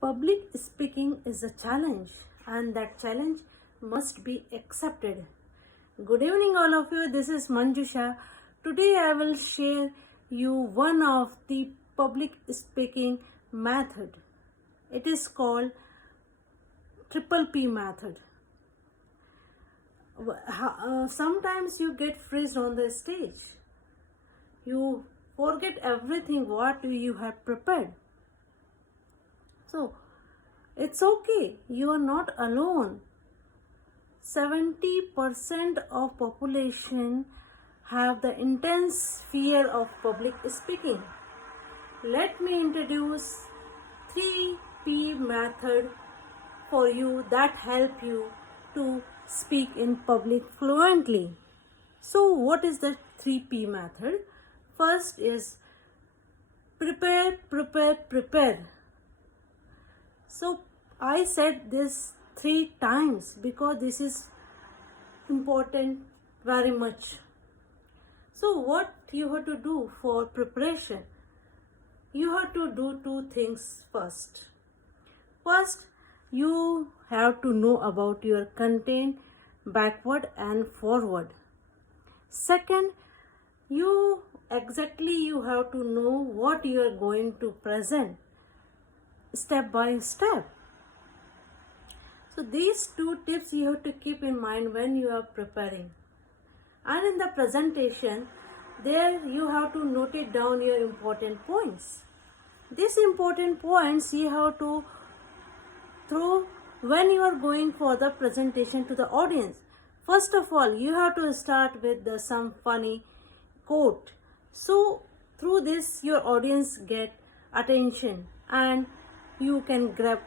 Public speaking is a challenge, and that challenge must be accepted. Good evening, all of you. This is Manjusha. Today, I will share you one of the public speaking method. It is called triple P method. Sometimes you get freezed on the stage. You forget everything what you have prepared. So, it's okay. You are not alone. 70% of population have the intense fear of public speaking. Let me introduce 3P method for you that help you to speak in public fluently. So what is the 3P method? First is prepare, prepare, prepare. So I said this 3 times because this is important very much. So what you have to do for preparation? You have to do 2 things first. First, you have to know about your content backward and forward. Second, you have to know what you are going to present step by step. So these 2 tips you have to keep in mind when you are preparing. And in the presentation, there you have to note it down your important points. These important points you have to throw when you are going for the presentation to the audience. First of all, you have to start with some funny quote. So through this your audience get attention and you can grab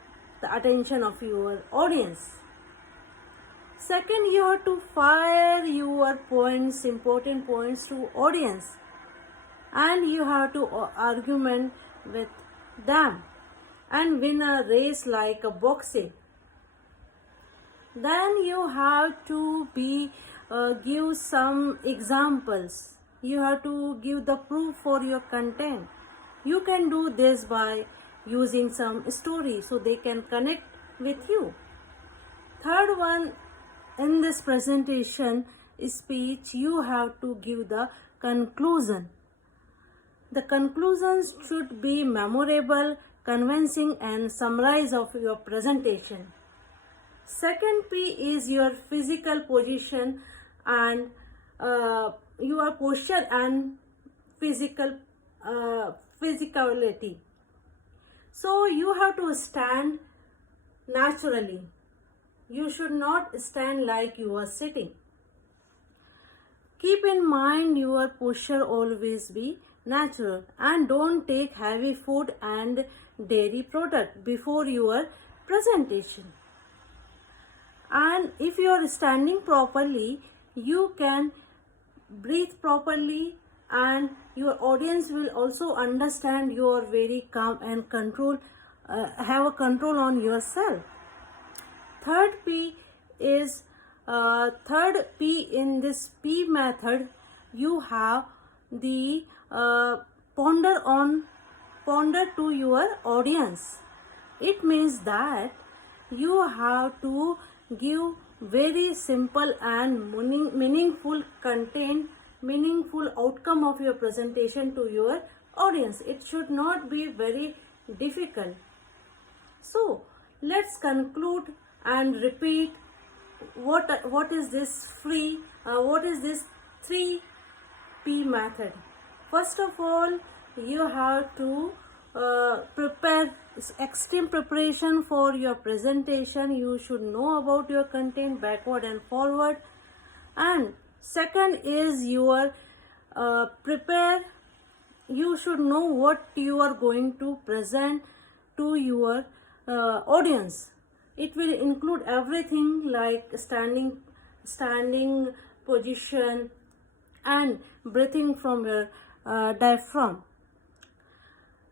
the attention of your audience. Second, you have to fire your points, important points to audience, and you have to argument with them and win a race like a boxing. Then you have to give some examples. You have to give the proof for your content. You can do this by using some story so they can connect with you. Third one, in this presentation speech, you have to give the conclusion. The conclusions should be memorable, convincing, and summarize of your presentation. Second P is your physical position and your posture and physicality. So you have to stand naturally. You should not stand like you are sitting. Keep in mind your posture always be natural and don't take heavy food and dairy product before your presentation. And if you are standing properly, you can breathe properly and your audience will also understand you are very calm and have a control on yourself. Third P in this P method, you have the ponder to your audience. It means that you have to give very simple and meaningful content, meaningful outcome of your presentation to your audience. It should not be very difficult. So let's conclude and repeat what is this 3P method. First of all, you have to prepare extreme preparation for your presentation. You should know about your content backward and forward. And second is your prepare. You should know what you are going to present to your audience. It will include everything like standing position and breathing from your diaphragm.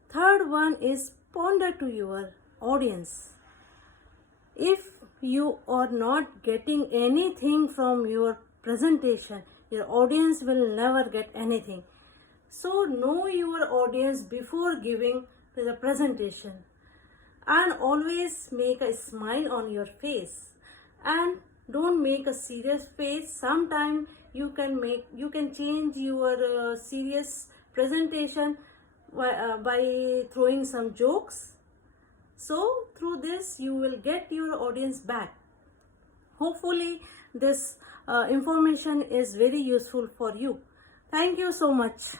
Third one is ponder to your audience. If you are not getting anything from your presentation, your audience will never get anything. So know your audience before giving the presentation. and always make a smile on your face, and don't make a serious face. Sometime you can change your serious presentation by throwing some jokes. So through this you will get your audience back. Hopefully this information is very useful for you. Thank you so much.